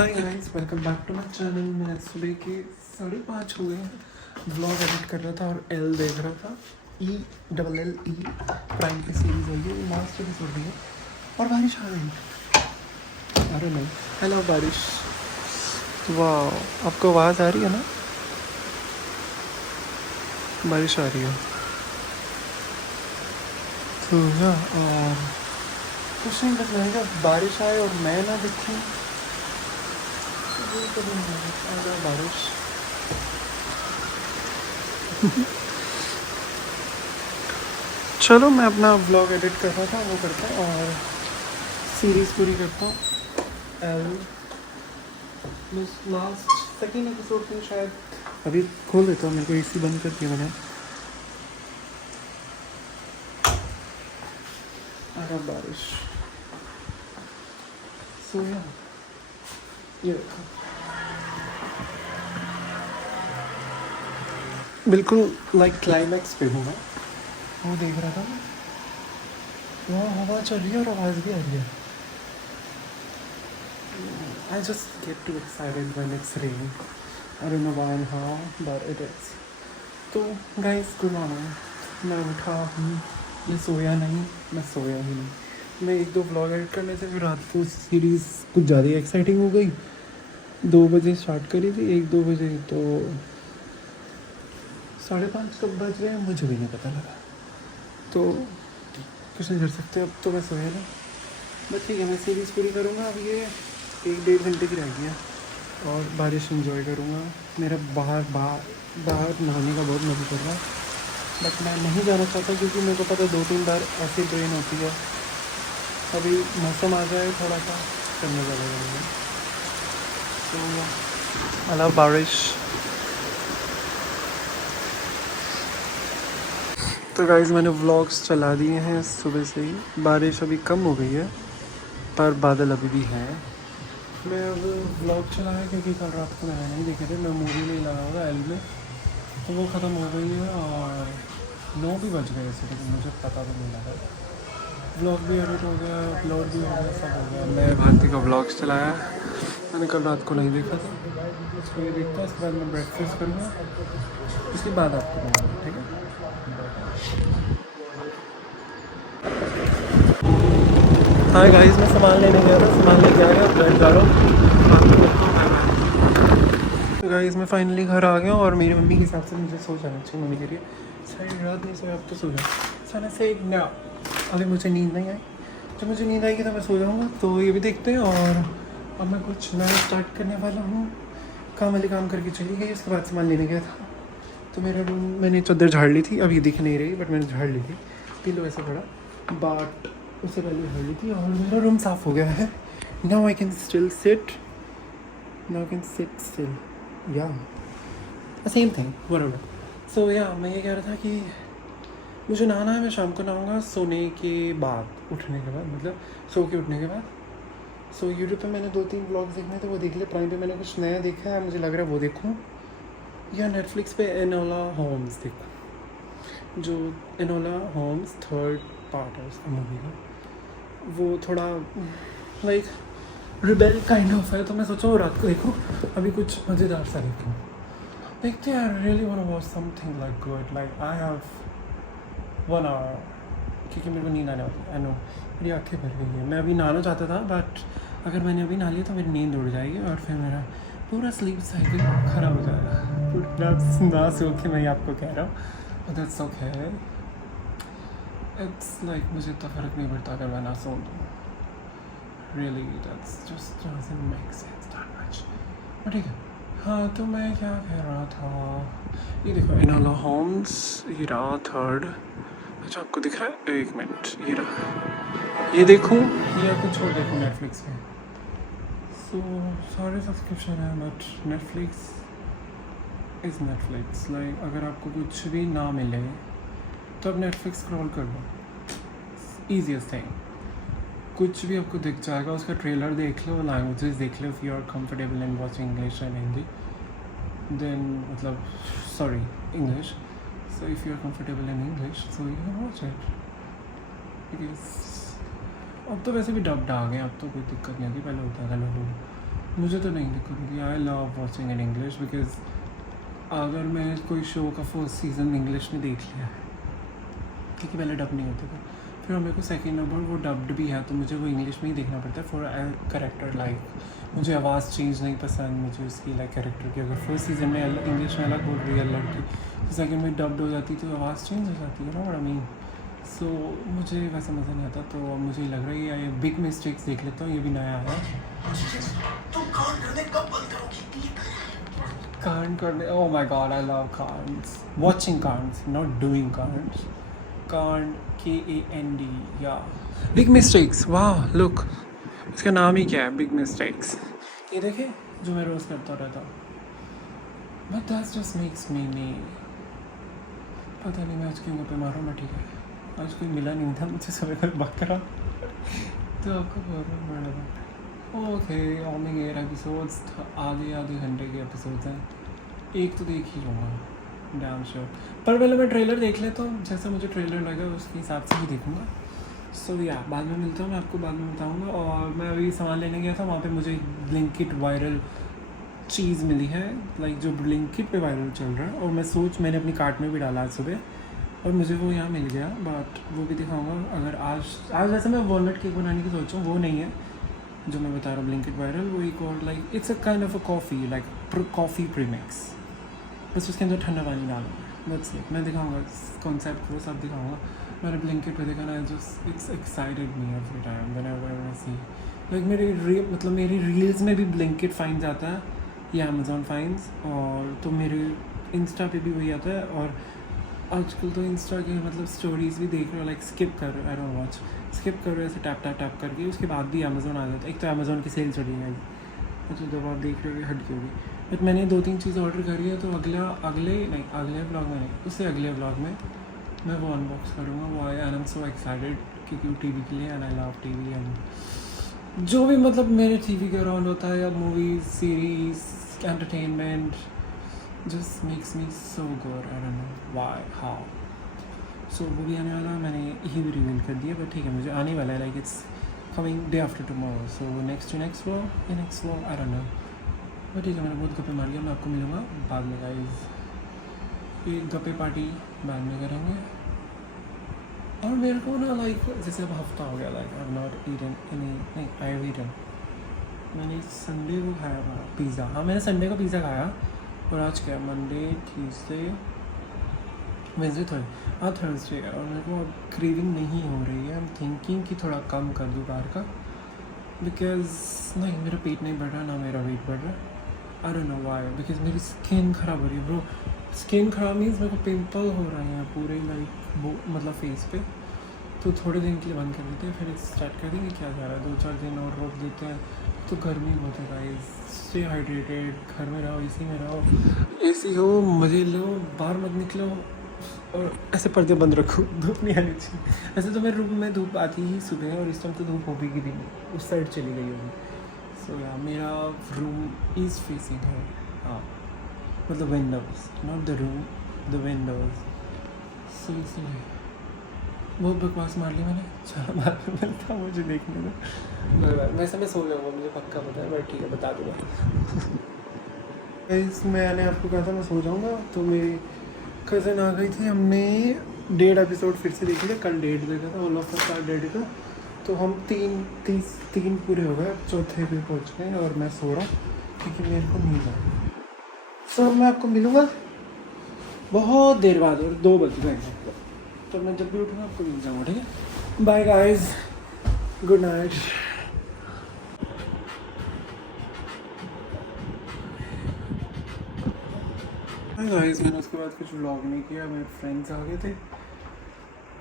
Hi guys, welcome back to my channel. मैं सुबह के 5:30 हो गए हैं। ब्लॉग एडिट कर रहा था और एल देख रहा था। ELLE प्राइम पे सीरीज है ये लास्ट एपिसोड भी है और बारिश आ गई। अरे नहीं, हेलो बारिश। वाह, आपको आवाज़ आ रही है ना? बारिश आ रही है तो या और कुछ नहीं, बस मैंने कहा बारिश आए और मैं ना दिखूँ। बारिश चलो, मैं अपना व्लॉग एडिट कर रहा था, वो करता हूँ और सीरीज़ पूरी करता हूँ। एल लास्ट सेकेंड एपिसोड में शायद अभी खोल देता हूँ। मेरे को एसी बंद कर दिया मैंने। अरे बारिश सोया ये देखो, बिल्कुल लाइक क्लाइमैक्स पे हूँ मैं। वो देख रहा था, वहाँ हवा चल रही है और आवाज़ भी आ रही है। I just get too excited when it's raining. I don't know why and how, but it is. तो गाइस गुड मॉर्निंग। मैं उठा हूँ, ये सोया नहीं, मैं सोया ही नहीं। मैं 1-2 व्लॉग एडिट करने से फिर रात को सीरीज़ कुछ ज़्यादा ही एक्साइटिंग हो गई। 2 बजे स्टार्ट करी थी, 1-2 बजे तो 5:30 कब बज रहे हैं मुझे भी नहीं पता लगा। तो कुछ नहीं कर सकते, अब तो मैं सोया ना। बस ठीक है, मैं सीरीज़ पूरी करूँगा। अब ये 1-1.5 घंटे की रह गई है और बारिश एंजॉय करूँगा। मेरा बाहर नहाने का बहुत मन कर रहा है, बट मैं नहीं जाना चाहता क्योंकि मेरे को पता 2-3 बार ऐसी ट्रेन होती है। अभी मौसम आ जाए थोड़ा सा करने लगेगा। तो अला बारिश। तो गाइज़, मैंने व्लॉग्स चला दिए हैं सुबह से ही। बारिश अभी कम हो गई है पर बादल अभी भी हैं। मैं अब व्लॉग चलाया क्योंकि कल रात को मैंने नहीं देखे थे। मैं मूवी नहीं लगा होगा एल में, तो वो ख़त्म हो गई है और 9 भी बज गए ऐसे, लेकिन मुझे पता भी नहीं लगा। व्लॉग भी एडिट हो गया, अपलोड भी हो गया, सब हो गया। मैं भारती का व्लॉग चलाया, मैंने कल रात को नहीं देखा था। इसको ये देखता है, इसके बाद मैं ब्रेकफास्ट करूँगा, उसके बाद आपको बताऊँगा, ठीक है? हाँ गाइस, मैं सामान लेने गया था, सामान लेके आ गया, घर जा रहा हूँ। तो गाइस, मैं फाइनली घर आ गया और मेरी मम्मी के हिसाब से मुझे सो जाना चाहिए। मम्मी कह रही है सारी रात नहीं सोया, अब तो सो जाओ। सो मैं से ना, अगर मुझे नींद नहीं आई, जब मुझे नींद आएगी तो मैं सो जाऊँगा। तो ये भी देखते हैं। और अब मैं कुछ नया स्टार्ट करने वाला हूँ। काम वाली काम करके चली गई, उसके बाद सामान लेने गया था। तो मेरा रूम, मैंने चादर झाड़ ली थी, अब ये दिख नहीं रही बट मैंने झाड़ ली थी। पिलो ऐसे पड़ा, बट उससे पहले झाड़ ली थी और मेरा रूम साफ़ हो गया है। Now I can still sit, now I can sit still, yeah same thing whatever. So yeah मैं ये कह रहा था कि मुझे नहाना है। मैं शाम को नहाऊंगा सोने के बाद, उठने के बाद, मतलब सो के उठने के बाद। सो यूट्यूब पे मैंने 2-3 ब्लॉग्स देखने थे, वो देख ले। प्राइम पे मैंने कुछ नया देखा है, मुझे लग रहा है वो देखूँ, या नेटफ्लिक्स पे एनोला होम्स देखूँ। जो एनोला होम्स 3rd पार्ट है उसका मूवी का, वो थोड़ा लाइक रिबेल काइंड ऑफ है। तो मैं सोचा रात को देखूँ, अभी कुछ मज़ेदार सा देखूँ। देखते हैं। I really want to watch something like good, like I have 1 hour, क्योंकि मेरे को नींद आने वाली है। आई नो मेरी आँखें भर गई है। मैं अभी नहाना चाहता था, बट अगर मैंने अभी नहा लिया तो मेरी नींद उड़ जाएगी और फिर मेरा पूरा स्लीप साइकिल ख़राब हो जाएगा। पूरा ना सो के मैं आपको कह रहा हूँ, दैट्स ओके। इट्स लाइक मुझे इतना फ़र्क नहीं पड़ता अगर मैं ना सो दूँ। Really that's just doesn't make sense that much, but ठीक है। हाँ, तो मैं क्या कह रहा था, ये देखो एनोला होम्स, ये रहा 3rd। अच्छा, आपको दिख रहा है? 1 मिनट, ये रहा। ये देखूँ या कुछ और देखूँ नेटफ्लिक्स पे? सो सारे सब्सक्रिप्शन है, but Netflix is Netflix. Like अगर आपको कुछ भी ना मिले तो आप नेटफ्लिक्स स्क्रॉल कर लो, ईजीएस्ट थिंग। कुछ भी आपको दिख जाएगा, उसका ट्रेलर देख लो, लैंग्वेजेस देख लो। If you are comfortable in watching English and Hindi, then मतलब sorry English. So if you are comfortable in English, so you can watch it. Because अब तो वैसे भी डब्ड आ गए, अब तो कोई दिक्कत नहीं होती। पहले होता था लोगों मुझे तो नहीं दिक्कत होती। I love watching in English because अगर मैं कोई शो का फर्स्ट सीज़न इंग्लिश में देख लिया है, क्योंकि पहले डब नहीं होते थे, फिर मेरे को सेकेंड नंबर वो डब्ड भी है तो मुझे वो इंग्लिश में ही देखना पड़ता है फॉर करेक्टर। लाइक मुझे आवाज़ चेंज नहीं पसंद, मुझे उसकी लाइक कैरेक्टर की अगर फर्स्ट सीज़न में इंग्लिश में अलग बोल रही है लड़की, तो सेकेंड में डब्ड हो जाती तो आवाज़ चेंज हो जाती है ना, बड़ा मीन। सो मुझे वैसे मज़ा नहीं आता, तो मुझे लग रहा है ये बिग मिस्टेक्स देख लेता हूँ, ये भी नया आया। कांड करने, oh my god, I love कांड्स, वॉचिंग कांड्स, नॉट डूइंग कांड्स। कांड KAND, या बिग मिस्टेक्स। वाह लुक, इसका नाम ही क्या है, बिग मिस्टेक्स। ये देखे जो मैं रोज़ करता रहता, बट दैट जस्ट मेक्स मी पता नहीं मैं आज क्यों पे मारूँ ना। ठीक है, आज कोई मिला नहीं था मुझे समय पर बकरा, तो आपको बोल रहा। ओके, ऑमिंग एयर एपिसोड्स आधे घंटे के एपिसोड्स हैं, एक तो देख ही लूँगा डैम श्योर। पर पहले मैं ट्रेलर देख लेता हूँ, जैसा मुझे ट्रेलर लगा उसके हिसाब से ही देखूँगा। सो या बाद में मिलता हूँ, मैं आपको बाद में बताऊँगा। और मैं अभी सामान लेने गया था, वहाँ पे मुझे ब्लिंकिट वायरल चीज़ मिली है, लाइक जो ब्लिंकिट पे वायरल चल रहा है, और मैंने अपनी कार्ट में भी डाला आज सुबह, और मुझे वो यहाँ मिल गया। बट वो भी दिखाऊँगा अगर आज वैसे मैं वॉलनट केक बनाने की सोच रहा हूँ, वो नहीं है जो मैं बता रहा हूँ ब्लिंकिट वायरल। वो एक और like it's a kind of a coffee, like coffee premix, बस उसके अंदर ठंडा पानी डालूंगा। That's it. मैं दिखाऊंगा कॉन्सेप्ट, वो सब दिखाऊंगा। मैंने ब्लिंकिट पे देखा ना, just it's excited me every time whenever I see, like मेरी रील्स में भी ब्लिंकिट फाइंड्स आता है या अमेज़ॉन फाइंड्स, और तो मेरे इंस्टा पे भी वही आता है। और आजकल तो इंस्टा के मतलब स्टोरीज़ भी देख रहे हो, लाइक स्किप कर रहे हो, आई डोंट वॉच, स्किप कर रहे हो ऐसे टैप टैप टैप करके, उसके बाद भी अमेज़ॉन आ जाता है। एक तो अमेज़ॉन की सेल चली है, तो जब आप देख रहे हो हट के होगी। बट मैंने 2-3 चीज़ें ऑर्डर करी है, तो अगले व्लॉग में नहीं, उससे अगले व्लॉग में मैं वो अनबॉक्स करूँगा। वो आई एम सो एक्साइटेड क्योंकि टीवी के लिए, and I love TV, and जो भी मतलब मेरे टीवी के अराउंड होता है, या movies, series, entertainment, just makes me so good, I don't know why how. So वो भी आने वाला है, मैंने ये भी रिवील कर दिया, बट ठीक है मुझे आने वाला है, like it's coming day after tomorrow. So next vlog I don't no, but ठीक है। मैंने बहुत गप्पे मार लिया, मैं आपको मिलूँगा बाद में गाइस। एक गप्पे पार्टी बाद में करेंगे। और मेरे को ना लाइक जैसे अब हफ्ता हो गया, like I have not eaten नहीं आई हैव ईटन, मैंने संडे को खाया था पिज़्ज़ा। हाँ मैंने संडे को पिज़्ज़ा खाया, और आज क्या मंडे, ट्यूसडे, वेडनेसडे, थर्सडे है, और मेरे को अब क्रेविंग नहीं हो रही है। आई एम थिंकिंग कि थोड़ा कम कर दूँ बाहर का, बिकॉज नहीं मेरा पेट नहीं बढ़ रहा, ना मेरा वेट बढ़ रहा। आई डोंट नो व्हाई, बिकॉज मेरी स्किन ख़राब हो रही है ब्रो। स्किन ख़राब मीन्स मेरे को पिंपल हो रहे हैं पूरे, लाइक वो मतलब फेस पे। तो थोड़े दिन के लिए बंद कर देते हैं, फिर स्टार्ट कर देंगे। क्या जा रहा है, 2-4 दिन और रोक देते हैं। तो गर्मी बहुत है गाइस, स्टे हाइड्रेटेड, घर में रहो, एसी में रहो, एसी हो, मज़े लो, बाहर मत निकलो, और ऐसे पर्दे बंद रखो, धूप नहीं आनी चाहिए। ऐसे तो मेरे रूम में धूप आती ही सुबह, और इस टाइम तो धूप होगी भी नहीं, उस साइड चली गई होगी। सो या मेरा रूम इज़ फेसिंग है, हाँ मतलब windows, not the room, the windows. So इसलिए बहुत बकवास मार ली मैंने, चलो बाद में मिलता हूँ, मुझे देखने दो। वैसे मैं सो जाऊँगा, मुझे पक्का पता है, बट ठीक है बता दूँगा। मैंने आपको कहा था मैं सो जाऊँगा, तो मेरी कज़न आ गई थी, हमने 1.5 एपिसोड फिर से देखे थे, कल 1.5 देखा था, all of us are dead का। तो हम 3 पूरे हो गए, अब चौथे पे पहुँच गए, और मैं सो रहा क्योंकि मेरे को नींद आ रही। सो मैं आपको मिलूँगा बहुत देर बाद, और 2 बज गए, तो मैं जब भी उठूँगा आपको मिल जाऊँगा, ठीक है। Bye guys, good night. Hi guys, मैंने उसके बाद कुछ व्लॉग नहीं किया, मेरे फ्रेंड्स आ गए थे,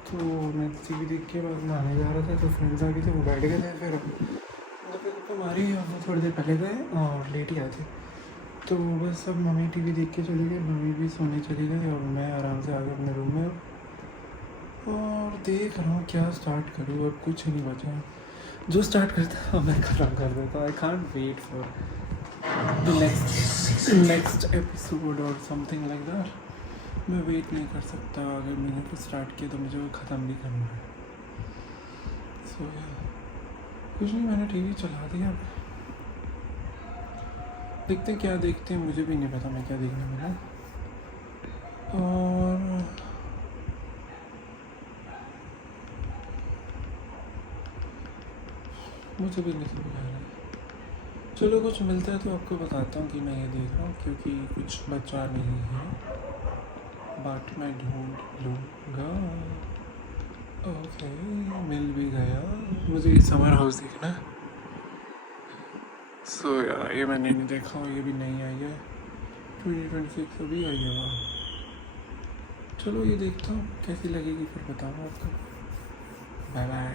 तो मैं टीवी देख के बस नहाने जा रहा था, तो फ्रेंड्स आ गए थे, वो बैठ गए थे, फिर गप्पे मारी, और वो थोड़ी देर पहले गए और लेट ही आए थे। तो बस अब मम्मी टीवी देख के चली गई, मम्मी भी सोने चली गई, और मैं आराम से आ गया अपने रूम में, और देख रहा हूँ क्या स्टार्ट करूँ। अब कुछ नहीं बचा, जो स्टार्ट करता है मैं खत्म कर देता हूँ। I can't wait for the next episode और समथिंग लाइक दैट। मैं वेट नहीं कर सकता, अगर मैंने कुछ स्टार्ट किया तो मुझे वो ख़त्म भी करना है। सो कुछ नहीं, मैंने टीवी चला दिया, देखते हैं क्या देखते हैं, मुझे भी नहीं पता मैं क्या देखने वाला। और मुझे भी नहीं समझ आ रहा है। चलो कुछ मिलता है तो आपको बताता हूँ कि मैं ये देख रहा हूँ, क्योंकि कुछ बचा नहीं है, बट मैं ढूंढ लूँगा। ओके, मिल भी गया। मुझे ये समर हाउस देखना है। सो यार ये मैंने नहीं देखा, और ये भी नहीं आई है, 2026 अभी आई है। वाह, चलो ये देखता हूँ कैसी लगेगी, फिर बताऊँगा आपको। Bye bye.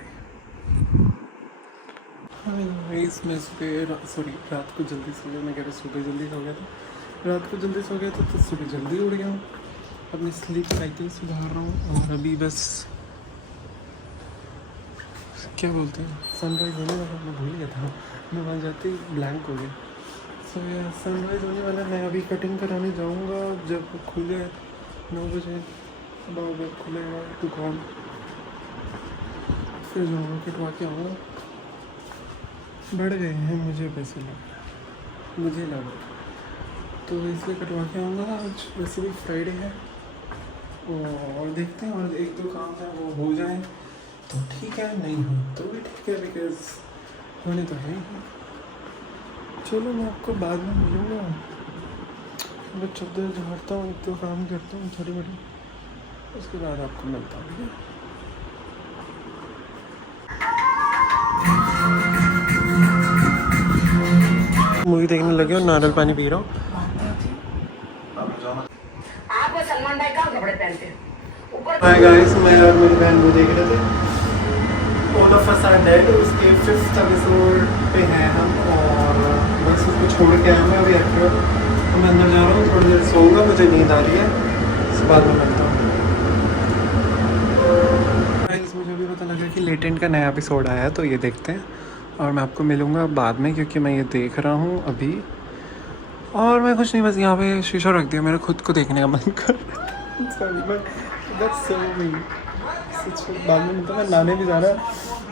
हाँ इसमें सुबह सॉरी रात को जल्दी सो गया, मैं कह रहा सुबह जल्दी सो गया था, रात को जल्दी सो गया था तो सुबह जल्दी उठ गया हूँ। अपनी स्लीप साइकिल सुधार रहा हूँ, और अभी बस क्या बोलते हैं सनराइज़ होने वाला, मैं भूल गया था, मैं वहाँ जाते ही ब्लैंक हो गया। सो यार सनराइज़ होने वाला, मैं अभी कटिंग कराने जाऊँगा जब खुले 9 बजे, 9 बजे खुलेगा दुकान, फिर जाऊँगा कटवा के आऊँगा। बढ़ गए हैं मुझे पैसे मुझे लगा, तो इसलिए कटवा के आऊँगा। आज वैसे भी फ्राइडे है, और देखते हैं, और एक दो काम है वो हो जाए तो ठीक है, नहीं हो तो भी ठीक है, बिकॉज होने तो है ही। चलो मैं आपको बाद में मिलूँगा, मैं चद्दर झाड़ता हूँ, एक दो काम करता हूँ छोटे मोटे, उसके बाद आपको मिलता हूँ, ठीक है। मूवी देखने लगे और नारियल पानी पी रहा हूँ। आप सलमान भाई कहाँ कपड़े पहनते हैं ऊपर। हाय गाइस, मैं और मेरी बहन वो देख रहे थे all of us are dead, उसके 5th एपिसोड पे हैं हम, और बस उसको छोड़ के आया मैं अभी एक्टर, तो मैं अंदर जा रहा हूँ, थोड़ी देर सोऊंगा, मुझे नींद आ रही है, उसके बाद में मिलता हूँ। गाइस मुझे भी पता लगा कि लेटेंट का नया एपिसोड आया है, तो ये देखते हैं, और मैं आपको मिलूँगा बाद में, क्योंकि मैं ये देख रहा हूँ अभी। और मैं कुछ नहीं, बस यहाँ पे शीशा रख दिया, मेरा खुद को देखने का मन कर सॉरी बट दैट्स सो मी। बाद में मतलब मैं नहाने भी जाना,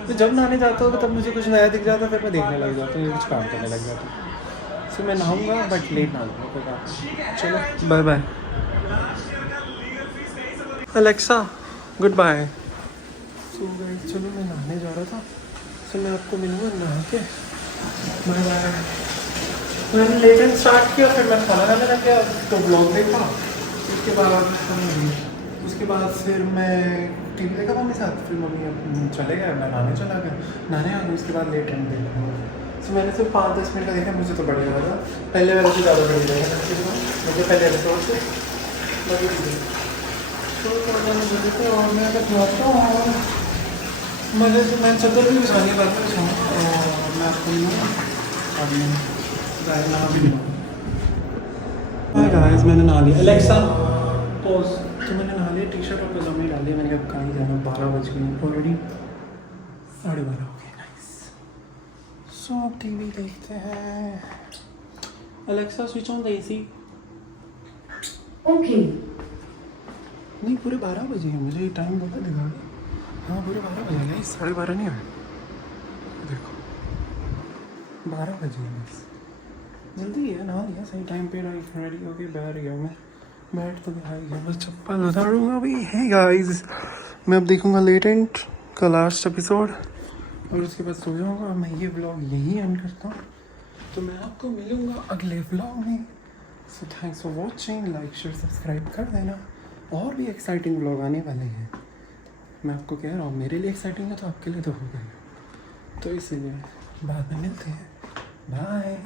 तो जब नहाने जाता हूँ तब मुझे कुछ नया दिख जाता है, फिर मैं देखने लग जाता हूँ, कुछ काम करने लग जाता हूँ। सो मैं नहाऊँगा बट लेट ना लूँगा, कोई बात नहीं। चलो bye bye. Alexa goodbye. So guys चलो मैं नहाने जा रहा था, सो मैं आपको मिलूँगा नहा के, बाय बाय। मैंने लेटेंट स्टार्ट किया, फिर मैं खाना खाने लग गया, तो ब्लॉग देखा, उसके बाद फिर मैं टीवी देखा मम्मी साथ, फिर मम्मी चले गए, मैं नहाने चला गया, नहाने आ गया, उसके बाद लेटेंट देखा। सो मैंने सिर्फ 5-10 मिनट का देखा, मुझे तो बढ़िया लगा, पहले वाले से ज़्यादा बढ़िया लगा मुझे पहले एपिसोड से। और मैं अगर पहुँचता हूँ, और मज़े से मैं चद्दर भी बिछाने वाला था, और मैं आपको गाइस मैंने नहा लिया, एलेक्सा पॉज। तो मैंने नहा लिया, टी शर्ट और पजामे डाल दिए, मैंने कहा कहीं जाना, 12 बज गए ऑलरेडी, 12:30 हो गए। नाइस। सो अब टीवी देखते हैं। Alexa switch on the AC. Okay नहीं पूरे 12 बजे हैं, मुझे टाइम बोला दिखा, हाँ पूरे 12 बजे हैं, 12:30 नहीं हुए, देखो 12 बजे हैं, जल्दी है, नहा लिया सही टाइम पे, रेडी होके बैठ गया मैं, बैठ तो गया गया, बस चप्पल उतारूँगा अभी। है गाइस मैं अब देखूँगा लेटेंट का लास्ट एपिसोड, और उसके बाद सो जाऊँगा। मैं ये व्लॉग यही एंड करता हूँ, तो मैं आपको मिलूँगा अगले व्लॉग में। So thanks for watching, like share subscribe कर देना, और भी एक्साइटिंग व्लॉग आने वाले हैं, मैं आपको कह रहा हूँ, मेरे लिए एक्साइटिंग है तो आपके लिए तो हो गया, तो इसीलिए बाद में मिलते हैं, बाय।